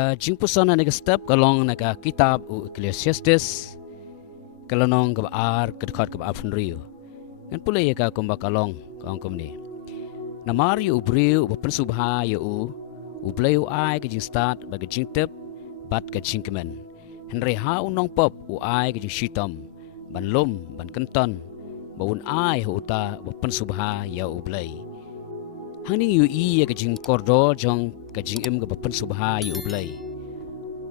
Naga jingpusana naga step kalong naga kitab U Ekklesiastis kalonong ka ar kedekhat ka afnriu. Ngan pula ya ka kumba kalong komni. Namar yu ubriu pensubha yu U Blei ai ka jing start ba ka jing tep bat ka jingpyntngen. Henry ha unong pop U ai ka jing shitam ban lom ban kenton ba un ai huta ba pensubha ya U Blei. Hangning yu ya ka jing kordo jong ka jing ka pensubha ya U Blei.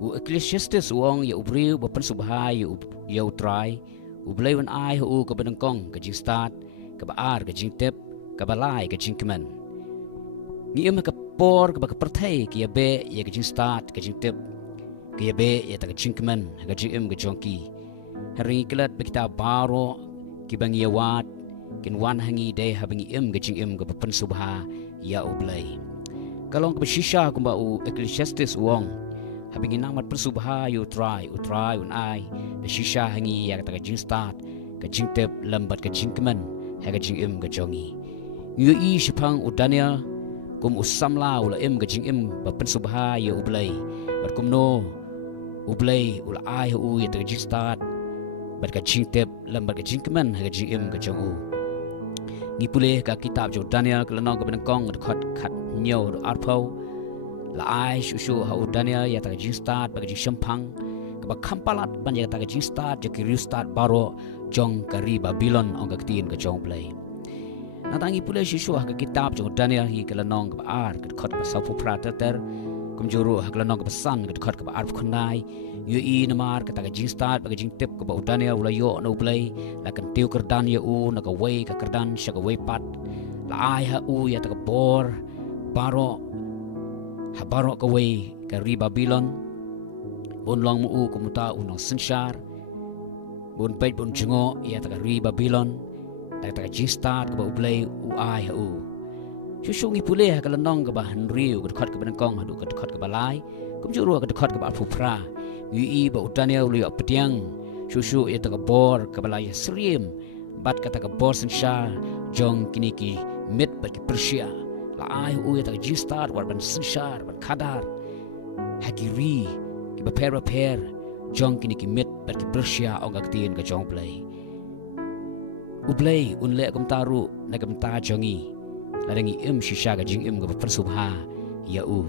U Ekklesiastis wong ya ubriu ba pensubha ya U Trai. U Blei wan ai hu ka bainong ka jing start ka ba ar ka jing tep ka balai ka jingpyntngen. Ni ka por ka perthai ki be ya ka jing start ka jing tep ki be ya ta ka jingpyntngen ka jing ka jongki. Hari kelat pe kita baro ki bangi wat kin wan hangi de habangi ka jing ka pensubha ya U Blei. Kalong ka shisha kumba U Ekklesiastis wong habangi namat pensubha U Trai un ai the shisha hangi ya ta ka jing start ka jing tep lambat ka jingpyntngen ha ka jing ka jongi. Yu shipang U Daniel kum usamla ula ka jing ba pensubha ya U Blei. Bat kum no U Blei ula ai ya ta ka jing start bat ka jing tep lambat ka jingpyntngen ha ka jing ka jongu. Ni pulih ka kitab Jo Daniel kelenong ka bainong de khat nyo do arpau la ai shushu ha U Daniel ya ta ka jing start ba ka jing shampang ka ba kampalat ban ya ta ka jing start ja ki restart baro jong kari Babylon ong ka Ktien ka jong Blei. Natangi pulih shushu ha ka kitab Jo Daniel hi kelenong ka ba ar ka khat ba safu prater kumjuru ha kelenong ka pesan ka khat ka ba arp khnai yu namar ka ta ka jing start ba ka jing tep ka ba U Daniel ula yo no Blei la kan tiu kerdan ya na ka wei ka kerdan sha ka wei pat la ai ha ya ta ka bor baro ha baro ka wei ka ri Babylon bon long mu ku muta no senshar bon pet bon jingo ya ta ka ri Babylon ta ka jing start ka ba U Blei ai ha Shusung ipule ha kalanong ka ba hanriu ka khat ka bainong hadu ka khat ka balai kumjuru ka khat ka ba phupra yu ba U Daniel lu aptiang shushu ya ta ka bor ka balai srim bat ka ta ka bor sensha jong kiniki mit bat ki persia la ai ya ta ka jing start war ban sensha ban khadar hagiri ki ba per jong kiniki mit bat ki persia ong ka Ktien ka jong Blei. U Blei unle kum taru na kum ta jongi ladangi shisha ka jing ka pensubha ya U.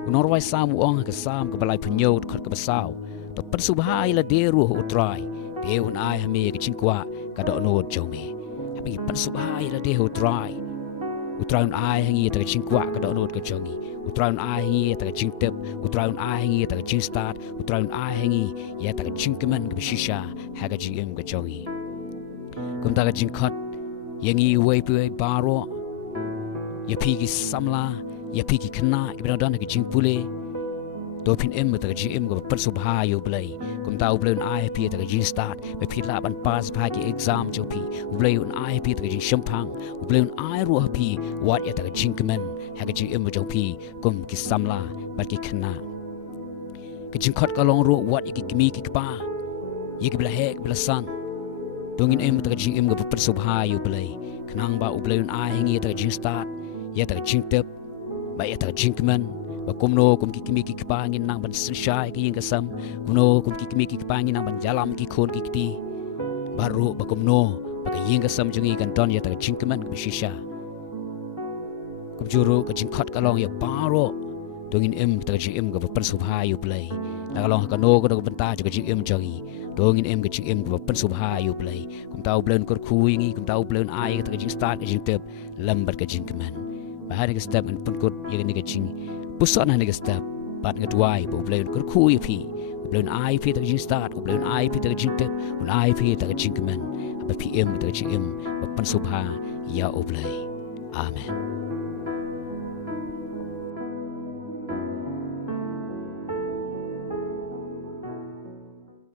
Unorwai sam ong ka sam ka balai penyot khat ka basau to pensubha ila deru U Trai de un ai hame ka jingkwa ka do no jongi habi pensubha ila de U Trai un ai hangi ta ka jingkwa ka do no ka jongi U Trai un ai hangi ta ka jingtep U Trai un ai hangi ta ka jing start U Trai un ai hangi ya ta ka jingkemen ka shisha ha ka jing ka jongi kum ta ka jingkhat yangi wei pu baro ya pigi samla ya pigi kena ibn dan ke jing pule do pin ta ke jing ko pensubha U Blei kum ta U Blei un ai pi ta ke jing start be pi la ban pass bha ki exam jo pi U Blei un ai pi ta ke jing shampang U Blei un ai ru pi wat ya ta ke jing kemen ha ke jing jo pi kum ki samla ba ki kena ke jing khat ka long ru wat ki kimi ki pa ye ki bla he ki bla san dongin ta ke jing ko pensubha U Blei kenang ba U Blei un ai ngi ta ke jing start ya ta jing tep ba ya ta jingpyntngen ba kumno kum ki kimi ki pa ngin nang ban sensha ki yin kasam kumno kum ki kimi ki pa ngin nang ban jalam ki khon ki ti baru ba kumno ba ka yin kasam jungi kan don ya ta jingpyntngen ki shisha kumjuru ka jingkhat kalong ya baro dongin ta jing ka pensubha U Blei la kalong ka no ko benta ka jing jongi dongin ka jing ka pensubha U Blei kum ta U Blei kur khu ngi kum ta U Blei ai ta jing start ka jing tep lambat ka jingkemen bahari ka step pun kot ye ni ka jing pusat na ni ka step pat ngadwai U Blei kur khu ye pi U Blei ai pi ta jing start U Blei ai pi ta jing tep un ai pi ta jingkemen apa PM ta jing ba pensubha ya U Blei. Amen.